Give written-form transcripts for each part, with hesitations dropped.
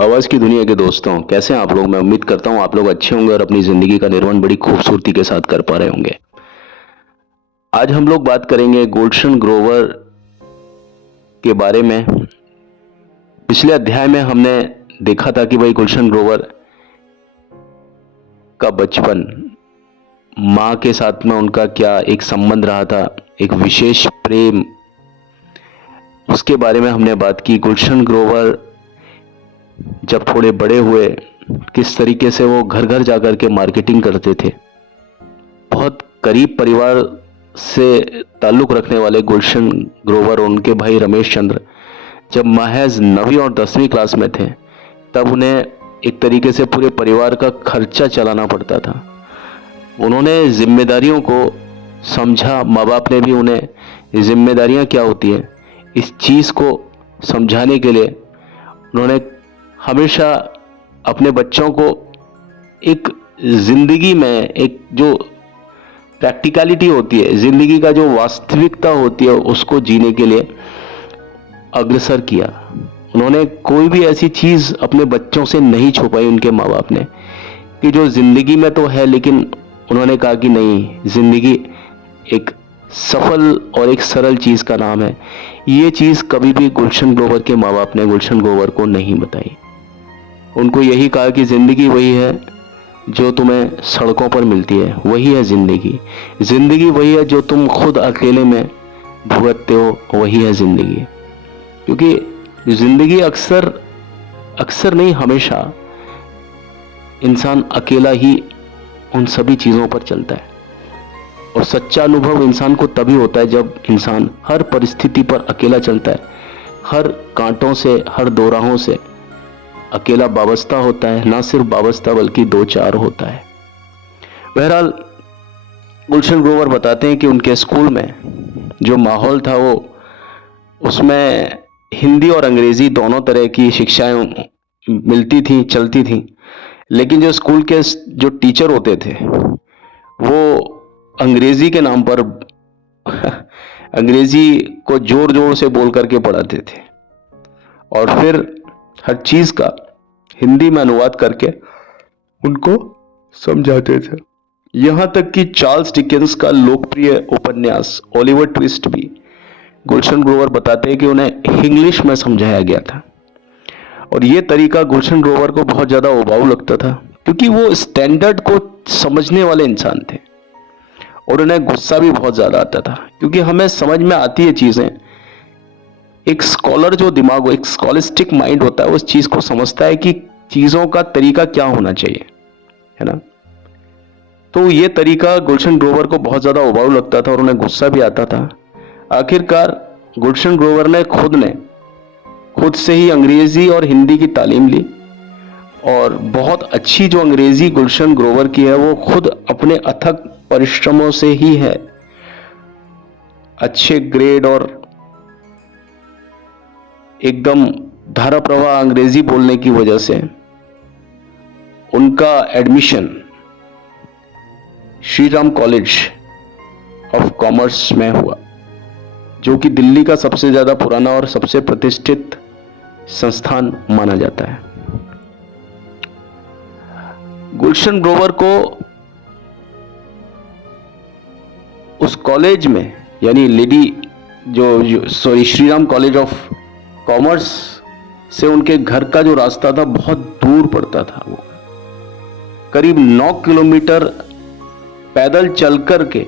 आवाज की दुनिया के दोस्तों, कैसे हैं आप लोग। मैं उम्मीद करता हूं आप लोग अच्छे होंगे और अपनी जिंदगी का निर्वहन बड़ी खूबसूरती के साथ कर पा रहे होंगे। आज हम लोग बात करेंगे गुलशन ग्रोवर के बारे में। पिछले अध्याय में हमने देखा था कि भाई गुलशन ग्रोवर का बचपन, मां के साथ में उनका क्या एक संबंध रहा था, एक विशेष प्रेम, उसके बारे में हमने बात की। गुलशन ग्रोवर जब थोड़े बड़े हुए, किस तरीके से वो घर घर जाकर के मार्केटिंग करते थे। बहुत करीब परिवार से ताल्लुक रखने वाले गुलशन ग्रोवर और उनके भाई रमेश चंद्र जब महज 9वीं और 10वीं क्लास में थे, तब उन्हें एक तरीके से पूरे परिवार का खर्चा चलाना पड़ता था। उन्होंने जिम्मेदारियों को समझा, माँ बाप ने भी उन्हें जिम्मेदारियां क्या होती हैं इस चीज़ को समझाने के लिए उन्होंने हमेशा अपने बच्चों को एक जिंदगी में एक जो प्रैक्टिकलिटी होती है, जिंदगी का जो वास्तविकता होती है, उसको जीने के लिए अग्रसर किया। उन्होंने कोई भी ऐसी चीज अपने बच्चों से नहीं छुपाई, उनके माँ बाप ने, कि जो जिंदगी में तो है, लेकिन उन्होंने कहा कि नहीं, जिंदगी एक सफल और एक सरल चीज का नाम है। ये चीज कभी भी गुलशन ग्रोवर के माँ बाप ने गुलशन ग्रोवर को नहीं बताई। उनको यही कहा कि जिंदगी वही है जो तुम्हें सड़कों पर मिलती है, वही है जिंदगी। जिंदगी वही है जो तुम खुद अकेले में भुगतते हो, वही है जिंदगी। क्योंकि जिंदगी अक्सर अक्सर नहीं, हमेशा इंसान अकेला ही उन सभी चीजों पर चलता है। और सच्चा अनुभव इंसान को तभी होता है जब इंसान हर परिस्थिति पर अकेला चलता है, हर कांटों से, हर दोराहों से अकेला वाबस्ता होता है। ना सिर्फ वाबस्ता बल्कि दो चार होता है। बहरहाल गुलशन ग्रोवर बताते हैं कि उनके स्कूल में जो माहौल था, वो उसमें हिंदी और अंग्रेजी दोनों तरह की शिक्षाएं मिलती थी, चलती थी। लेकिन जो स्कूल के जो टीचर होते थे, वो अंग्रेजी के नाम पर अंग्रेजी को जोर जोर से बोल करके पढ़ाते थे और फिर हर चीज का हिंदी में अनुवाद करके उनको समझाते थे। यहां तक कि चार्ल्स डिकेंस का लोकप्रिय उपन्यास ओलिवर ट्विस्ट भी गुलशन ग्रोवर बताते हैं कि उन्हें इंग्लिश में समझाया गया था। और यह तरीका गुलशन ग्रोवर को बहुत ज्यादा उबाऊ लगता था, क्योंकि वो स्टैंडर्ड को समझने वाले इंसान थे और उन्हें गुस्सा भी बहुत ज्यादा आता था। क्योंकि हमें समझ में आती है चीजें, एक स्कॉलर जो दिमाग हो, एक स्कॉलिस्टिक माइंड होता है, उस चीज को समझता है कि चीजों का तरीका क्या होना चाहिए, है ना। तो ये तरीका गुलशन ग्रोवर को बहुत ज्यादा उबाऊ लगता था और उन्हें गुस्सा भी आता था। आखिरकार गुलशन ग्रोवर ने खुद से ही अंग्रेजी और हिंदी की तालीम ली और बहुत अच्छी जो अंग्रेजी गुलशन ग्रोवर की है, वो खुद अपने अथक परिश्रमों से ही है। अच्छे ग्रेड और एकदम धारा प्रवाह अंग्रेजी बोलने की वजह से उनका admission Shri Ram college of commerce में हुआ, जो कि दिल्ली का सबसे ज्यादा पुराना और सबसे प्रतिष्ठित संस्थान माना जाता है। गुलशन ग्रोवर को उस कॉलेज में, यानी Shri Ram college of commerce से उनके घर का जो रास्ता था बहुत दूर पड़ता था। वो करीब 9 किलोमीटर पैदल चल करके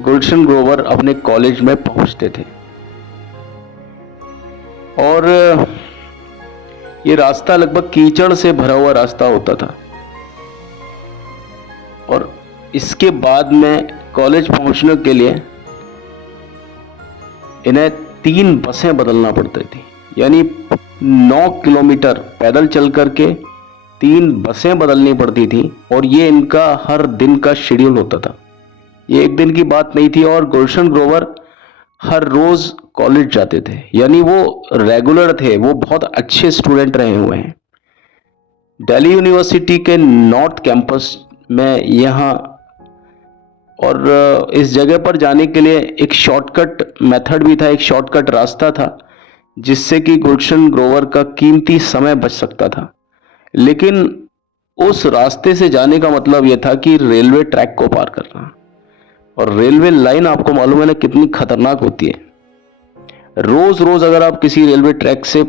गुलशन ग्रोवर अपने कॉलेज में पहुंचते थे। और ये रास्ता लगभग कीचड़ से भरा हुआ रास्ता होता था। और इसके बाद में कॉलेज पहुंचने के लिए इन्हें 3 बसें बदलना पड़ती थी। यानी 9 किलोमीटर पैदल चल करके 3 बसें बदलनी पड़ती थी और ये इनका हर दिन का शेड्यूल होता था। ये एक दिन की बात नहीं थी। और गुलशन ग्रोवर हर रोज कॉलेज जाते थे, यानी वो रेगुलर थे, वो बहुत अच्छे स्टूडेंट रहे हुए हैं। दिल्ली यूनिवर्सिटी के नॉर्थ कैंपस में यहाँ, और इस जगह पर जाने के लिए एक शॉर्टकट मेथड भी था, एक शॉर्टकट रास्ता था जिससे कि गुलशन ग्रोवर का कीमती समय बच सकता था। लेकिन उस रास्ते से जाने का मतलब यह था कि रेलवे ट्रैक को पार करना, और रेलवे लाइन आपको मालूम है ना कितनी खतरनाक होती है। रोज रोज अगर आप किसी रेलवे ट्रैक से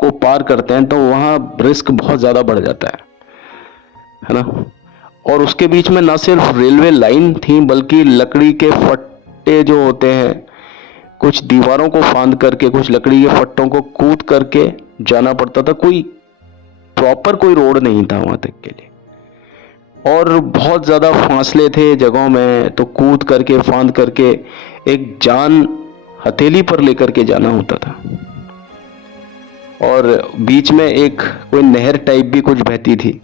को पार करते हैं तो वहां रिस्क बहुत ज्यादा बढ़ जाता है ना। और उसके बीच में ना सिर्फ रेलवे लाइन थी बल्कि लकड़ी के फट्टे जो होते हैं, कुछ दीवारों को फांद करके, कुछ लकड़ी के फट्टों को कूद करके जाना पड़ता था। कोई प्रॉपर कोई रोड नहीं था वहां तक के लिए, और बहुत ज्यादा फासले थे जगहों में, तो कूद करके फांद करके एक जान हथेली पर लेकर के जाना होता था। और बीच में एक कोई नहर टाइप भी कुछ बहती थी,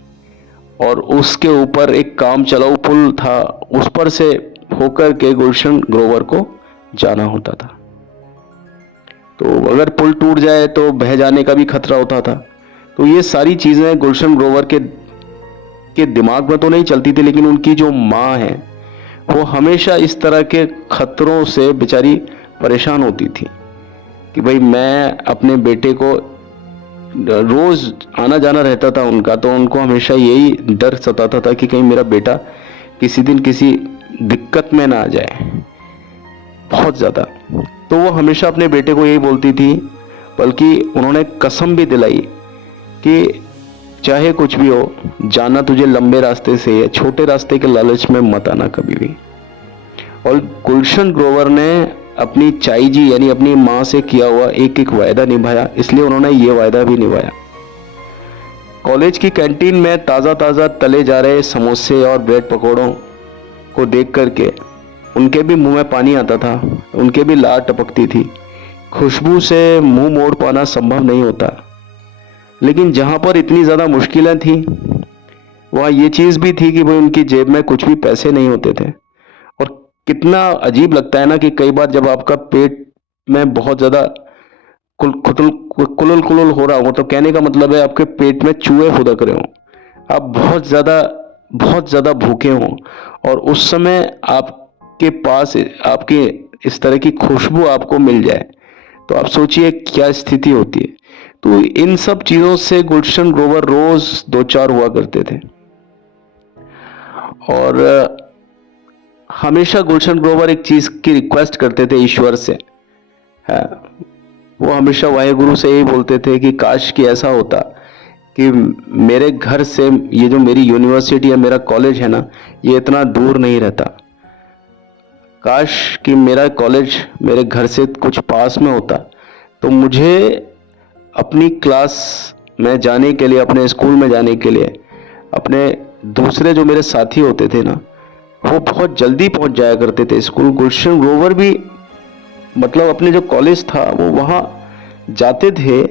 और उसके ऊपर एक काम चलाऊ पुल था, उस पर से होकर के गुलशन ग्रोवर को जाना होता था। तो अगर पुल टूट जाए तो बह जाने का भी खतरा होता था। तो ये सारी चीजें गुलशन ग्रोवर के दिमाग में तो नहीं चलती थी, लेकिन उनकी जो माँ है वो हमेशा इस तरह के खतरों से बेचारी परेशान होती थी कि भाई मैं अपने बेटे को, रोज आना जाना रहता था उनका, तो उनको हमेशा यही डर सताता था कि कहीं मेरा बेटा किसी दिन किसी दिक्कत में ना आ जाए, बहुत ज्यादा। तो वो हमेशा अपने बेटे को यही बोलती थी, बल्कि उन्होंने कसम भी दिलाई कि चाहे कुछ भी हो, जाना तुझे लंबे रास्ते से है, छोटे रास्ते के लालच में मत आना कभी भी। और गुलशन ग्रोवर ने अपनी चाई जी यानी अपनी माँ से किया हुआ एक एक वायदा निभाया, इसलिए उन्होंने ये वायदा भी निभाया। कॉलेज की कैंटीन में ताज़ा ताज़ा तले जा रहे समोसे और ब्रेड पकौड़ों को देख करके उनके भी मुंह में पानी आता था, उनके भी लार टपकती थी। खुशबू से मुंह मोड़ पाना संभव नहीं होता, लेकिन जहां पर इतनी ज़्यादा मुश्किलें थी वहाँ ये चीज़ भी थी कि भाई उनकी जेब में कुछ भी पैसे नहीं होते थे। और कितना अजीब लगता है ना कि कई बार जब आपका पेट में बहुत ज़्यादा कुलुल कुलुल हो रहा हो, तो कहने का मतलब है आपके पेट में चूहे फुदक रहे हो, आप बहुत ज़्यादा भूखे हों, और उस समय आपके पास आपके इस तरह की खुशबू आपको मिल जाए, तो आप सोचिए क्या स्थिति होती है। तो इन सब चीज़ों से गुलशन ग्रोवर रोज दो चार हुआ करते थे। और हमेशा गुलशन ग्रोवर एक चीज की रिक्वेस्ट करते थे ईश्वर से। है, वो हमेशा वाहेगुरु से यही बोलते थे कि काश कि ऐसा होता कि मेरे घर से ये जो मेरी यूनिवर्सिटी या मेरा कॉलेज है ना, ये इतना दूर नहीं रहता। काश कि मेरा कॉलेज मेरे घर से कुछ पास में होता, तो मुझे अपनी क्लास में जाने के लिए, अपने स्कूल में जाने के लिए, अपने दूसरे जो मेरे साथी होते थे ना, वो बहुत जल्दी पहुंच जाया करते थे स्कूल। गुलशन ग्रोवर भी मतलब अपने जो कॉलेज था वो वहाँ जाते थे,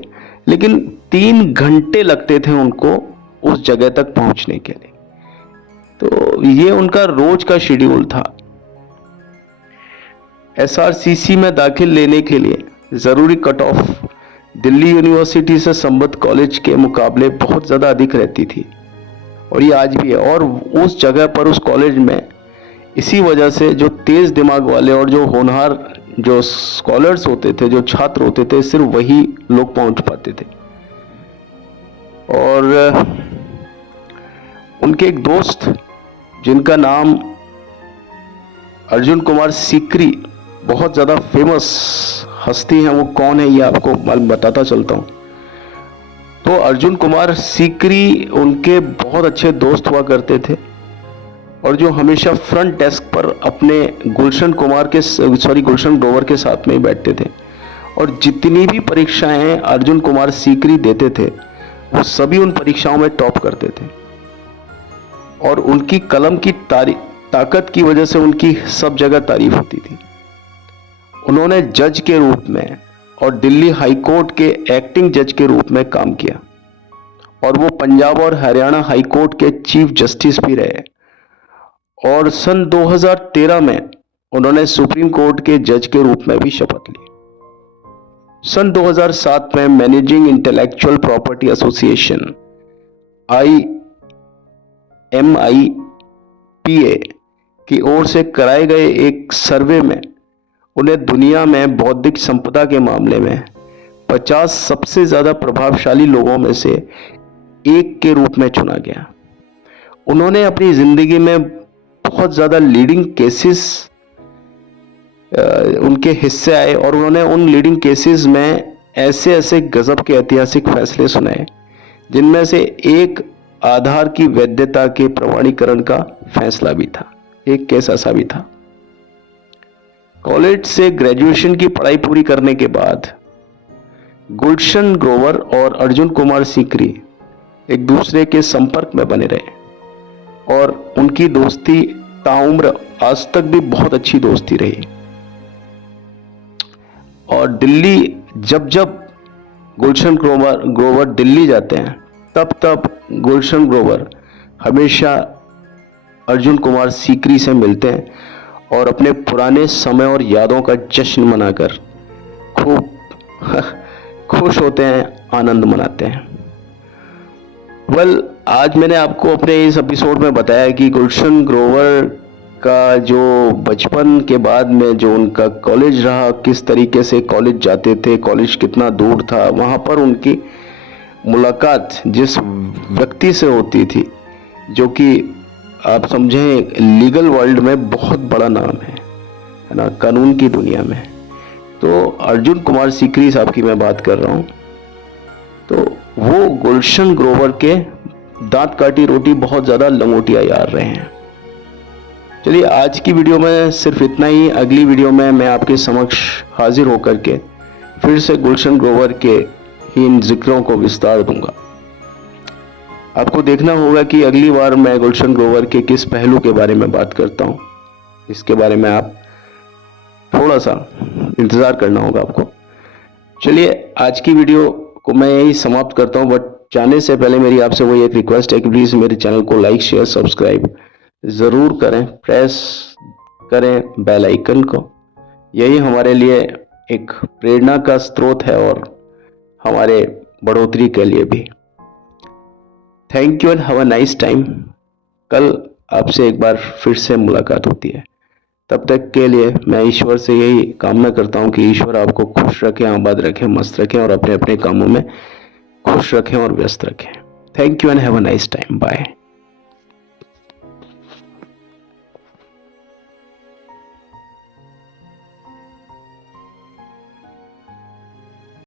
लेकिन 3 घंटे लगते थे उनको उस जगह तक पहुंचने के लिए। तो ये उनका रोज का शेड्यूल था। एसआरसीसी में दाखिल लेने के लिए ज़रूरी कट ऑफ दिल्ली यूनिवर्सिटी से संबद्ध कॉलेज के मुकाबले बहुत ज़्यादा अधिक रहती थी, और ये आज भी है। और उस जगह पर, उस कॉलेज में, इसी वजह से जो तेज दिमाग वाले और जो होनहार जो स्कॉलर्स होते थे, जो छात्र होते थे, सिर्फ वही लोग पहुंच पाते थे। और उनके एक दोस्त जिनका नाम अर्जुन कुमार सीकरी, बहुत ज़्यादा फेमस हस्ती हैं, वो कौन है ये आपको बताता चलता हूँ। तो अर्जुन कुमार सीकरी उनके बहुत अच्छे दोस्त हुआ करते थे, और जो हमेशा फ्रंट डेस्क पर अपने गुलशन ग्रोवर के साथ में ही बैठते थे। और जितनी भी परीक्षाएं अर्जुन कुमार सीकरी देते थे, वो सभी उन परीक्षाओं में टॉप करते थे। और उनकी कलम की ताकत की वजह से उनकी सब जगह तारीफ होती थी। उन्होंने जज के रूप में और दिल्ली हाई कोर्ट के एक्टिंग जज के रूप में काम किया, और वो पंजाब और हरियाणा हाई कोर्ट के चीफ जस्टिस भी रहे। और सन 2013 में उन्होंने सुप्रीम कोर्ट के जज के रूप में भी शपथ ली। सन 2007 में managing intellectual property association MIPA की ओर से कराए गए एक सर्वे में उन्हें दुनिया में बौद्धिक संपदा के मामले में 50 सबसे ज़्यादा प्रभावशाली लोगों में से एक के रूप में चुना गया। उन्होंने अपनी ज़िंदगी में बहुत ज़्यादा लीडिंग केसेस उनके हिस्से आए और उन्होंने उन लीडिंग केसेस में ऐसे ऐसे गजब के ऐतिहासिक फैसले सुनाए, जिनमें से एक आधार की वैधता के प्रमाणीकरण का फैसला भी था। एक केस ऐसा भी था। कॉलेज से ग्रेजुएशन की पढ़ाई पूरी करने के बाद गुलशन ग्रोवर और अर्जुन कुमार सीकरी एक दूसरे के संपर्क में बने रहे और उनकी दोस्ती ताउम्र आज तक भी बहुत अच्छी दोस्ती रही। और दिल्ली जब जब गुलशन ग्रोवर दिल्ली जाते हैं तब तब गुलशन ग्रोवर हमेशा अर्जुन कुमार सीकरी से मिलते हैं और अपने पुराने समय और यादों का जश्न मनाकर खूब खुश होते हैं, आनंद मनाते हैं। आज मैंने आपको अपने इस एपिसोड में बताया कि गुलशन ग्रोवर का जो बचपन के बाद में जो उनका कॉलेज रहा, किस तरीके से कॉलेज जाते थे, कॉलेज कितना दूर था, वहाँ पर उनकी मुलाकात जिस व्यक्ति से होती थी जो कि आप समझें लीगल वर्ल्ड में बहुत बड़ा नाम है ना, कानून की दुनिया में। तो अर्जुन कुमार सीकरी साहब की मैं बात कर रहा हूँ। तो वो गुलशन ग्रोवर के दांत काटी रोटी बहुत ज़्यादा लंगोटिया यार रहे हैं। चलिए आज की वीडियो में सिर्फ इतना ही। अगली वीडियो में मैं आपके समक्ष हाजिर होकर के फिर से गुलशन ग्रोवर के ही इन जिक्रों को विस्तार दूंगा। आपको देखना होगा कि अगली बार मैं गुलशन ग्रोवर के किस पहलू के बारे में बात करता हूँ। इसके बारे में आप थोड़ा सा इंतज़ार करना होगा आपको। चलिए आज की वीडियो को मैं यही समाप्त करता हूँ, बट जाने से पहले मेरी आपसे वही एक रिक्वेस्ट है कि प्लीज़ मेरे चैनल को लाइक शेयर सब्सक्राइब ज़रूर करें, प्रेस करें बेल आइकन को। यही हमारे लिए एक प्रेरणा का स्रोत है और हमारे बढ़ोतरी के लिए भी। Thank you and have a nice time. कल आपसे एक बार फिर से मुलाकात होती है। तब तक के लिए मैं ईश्वर से यही कामना करता हूँ कि ईश्वर आपको खुश रखें, आबाद रखें, मस्त रखें और अपने अपने कामों में खुश रखें और व्यस्त रखें। Thank you and have a nice time. Bye.